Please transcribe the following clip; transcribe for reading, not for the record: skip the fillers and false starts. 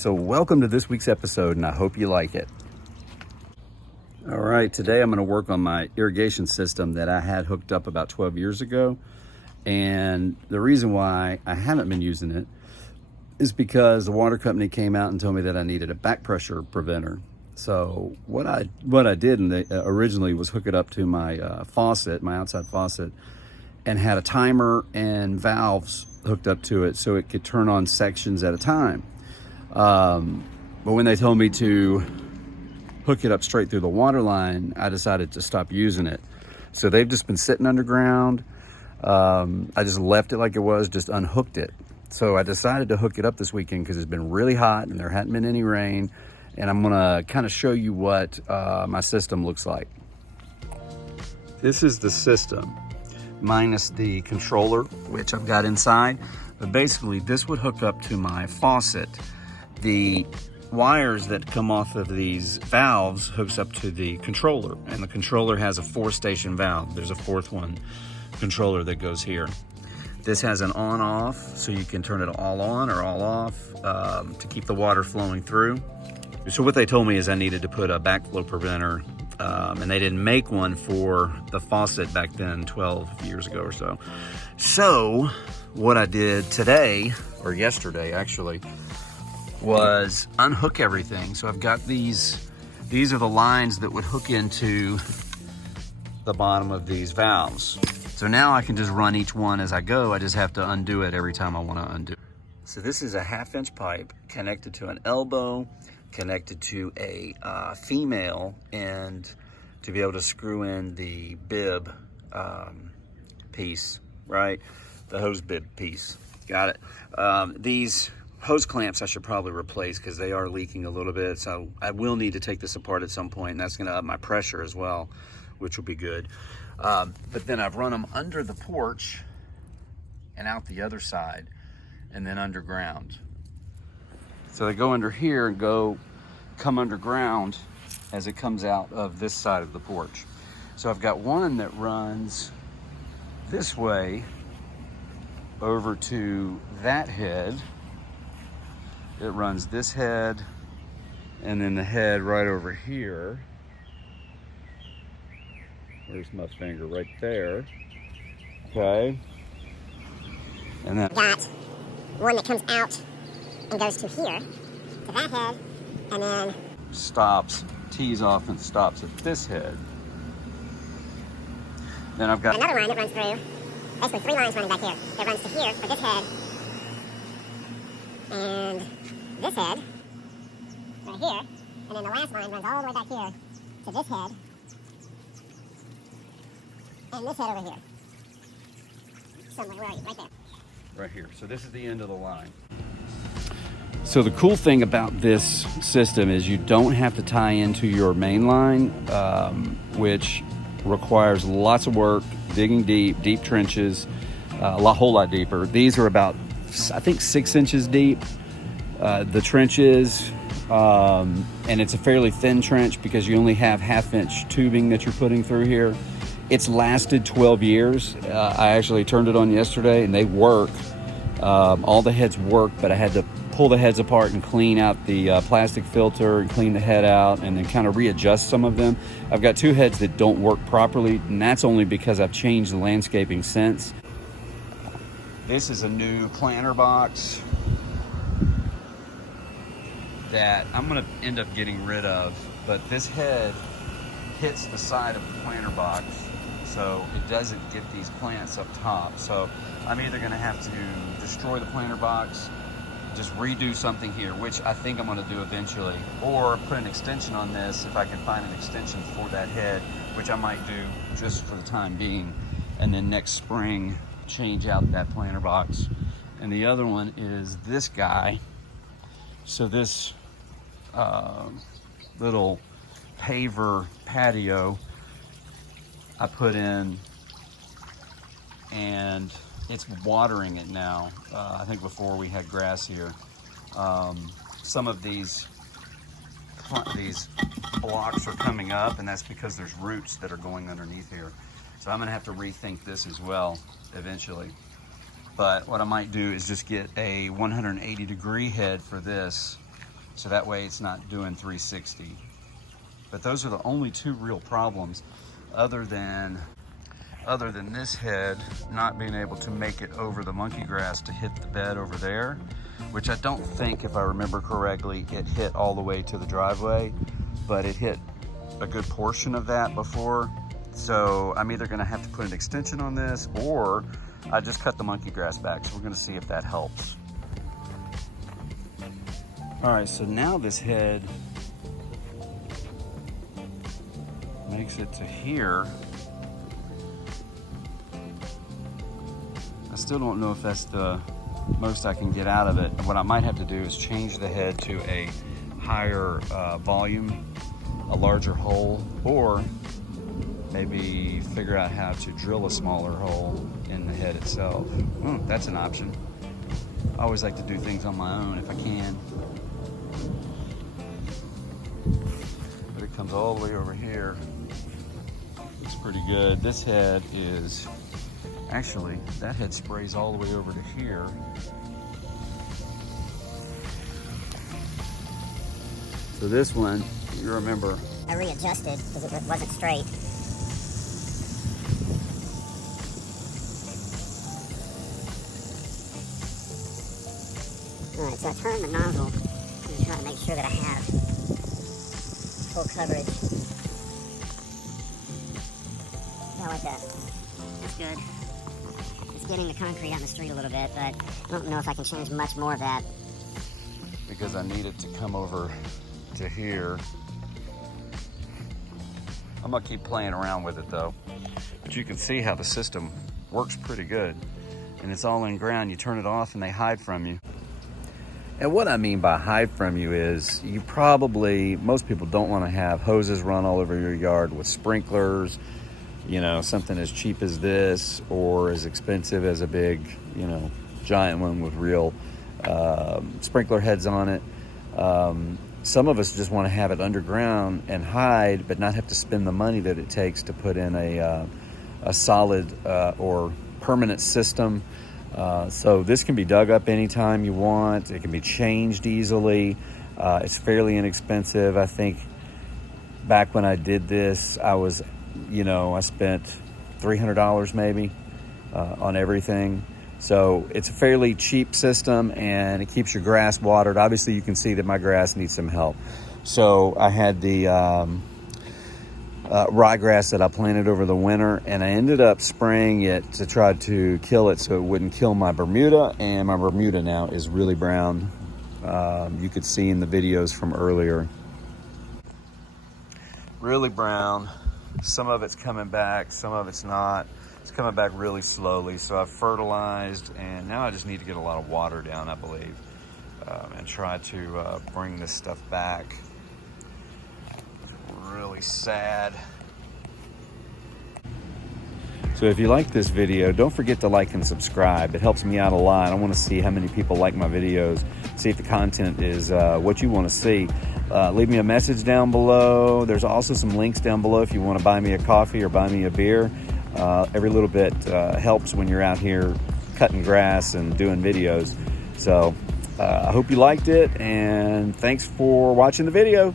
So welcome to this week's episode, and I hope you like it. All right, today I'm going to work on my irrigation system that I had hooked up about 12 years ago. And the reason why I haven't been using it is because the water company came out and told me that I needed a back pressure preventer. So what I did originally was hook it up to my faucet, my outside faucet, and had a timer and valves hooked up to it so it could turn on sections at a time. But when they told me to hook it up straight through the water line, I decided to stop using it. So they've just been sitting underground. I just left it like it was, just unhooked it. So I decided to hook it up this weekend because it's been really hot and there hadn't been any rain. And I'm gonna kind of show you what my system looks like. This is the system, minus the controller, which I've got inside. But basically this would hook up to my faucet. The wires that come off of these valves hooks up to the controller, and the controller has a 4-station valve. There's a 4th one controller that goes here. This has an on-off, so you can turn it all on or all off to keep the water flowing through. So what they told me is I needed to put a backflow preventer, and they didn't make one for the faucet back then, 12 years ago or so. So what I did today, or yesterday actually, was unhook everything. So I've got these are the lines that would hook into the bottom of these valves. So now I can just run each one as I go. I just have to undo it every time I want to undo. So this is a 1/2-inch pipe connected to an elbow, connected to a female, and to be able to screw in the bib piece, right? The hose bib piece. Got it. These hose clamps I should probably replace because they are leaking a little bit. So I will need to take this apart at some point, and that's going to up my pressure as well, which will be good. But then I've run them under the porch and out the other side and then underground. So they go under here and come underground as it comes out of this side of the porch. So I've got one that runs this way over to that head. It runs this head and then the head right over here. There's my finger right there. Okay. And then got one that comes out and goes to here, to that head, and then tees off and stops at this head. Then I've got another line that runs through, basically 3 lines running back here. That runs to here for this head, and this head, right here, and then the last line runs all the way back here to this head, and this head over here. Somewhere, where are you? Right there. Right here. So this is the end of the line. So the cool thing about this system is you don't have to tie into your main line, which requires lots of work, digging deep trenches, whole lot deeper. These are about, I think, 6 inches deep. The trenches, and it's a fairly thin trench because you only have 1/2-inch tubing that you're putting through here. It's lasted 12 years. I actually turned it on yesterday and they work. All the heads work, but I had to pull the heads apart and clean out the plastic filter and clean the head out and then kind of readjust some of them. I've got 2 heads that don't work properly, and that's only because I've changed the landscaping since. This is a new planter box that I'm gonna end up getting rid of, but this head hits the side of the planter box, so it doesn't get these plants up top. So I'm either gonna have to destroy the planter box, just redo something here, which I think I'm gonna do eventually, or put an extension on this if I can find an extension for that head, which I might do just for the time being, and then next spring change out that planter box. And the other one is this guy. So this little paver patio I put in, and it's watering it now. I think before we had grass here. Some of these blocks are coming up, and that's because there's roots that are going underneath here. So I'm gonna have to rethink this as well eventually. But what I might do is just get a 180-degree head for this so that way it's not doing 360. But those are the only two real problems, other than this head not being able to make it over the monkey grass to hit the bed over there, which I don't think, if I remember correctly, it hit all the way to the driveway, but it hit a good portion of that before. So I'm either gonna have to put an extension on this, or I just cut the monkey grass back. So we're gonna see if that helps. All right, so now this head makes it to here. I still don't know if that's the most I can get out of it. What I might have to do is change the head to a higher volume, a larger hole, or maybe figure out how to drill a smaller hole in the head itself. That's an option. I always like to do things on my own if I can. But it comes all the way over here. It's pretty good. This head is, actually, that head sprays all the way over to here. So this one, you remember, I readjusted because it wasn't straight. Alright, so I turned the nozzle and try to make sure that I have full coverage. Yeah, I like that. That's good. It's getting the concrete out in the street a little bit, but I don't know if I can change much more of that. because I need it to come over to here. I'm gonna keep playing around with it though. But you can see how the system works pretty good. And it's all in ground. You turn it off and they hide from you. And what I mean by hide from you is most people don't want to have hoses run all over your yard with sprinklers, you know, something as cheap as this or as expensive as a big, you know, giant one with real sprinkler heads on it. Some of us just want to have it underground and hide, but not have to spend the money that it takes to put in a solid or permanent system. So this can be dug up anytime you want. It can be changed easily. It's fairly inexpensive. I think back when I did this, I spent $300 maybe on everything. So it's a fairly cheap system and it keeps your grass watered. Obviously you can see that my grass needs some help. So I had the ryegrass that I planted over the winter, and I ended up spraying it to try to kill it so it wouldn't kill my Bermuda, and my Bermuda now is really brown. You could see in the videos from earlier. Really brown. Some of it's coming back, some of it's not. It's coming back really slowly, so I've fertilized, and now I just need to get a lot of water down, I believe, and try to bring this stuff back. Really sad. So if you like this video, don't forget to like and subscribe. It helps me out a lot. I want to see how many people like my videos, see if the content is what you want to see. Leave me a message down below. There's also some links down below if you want to buy me a coffee or buy me a beer. Every little bit helps when you're out here cutting grass and doing videos. So I hope you liked it, and thanks for watching the video.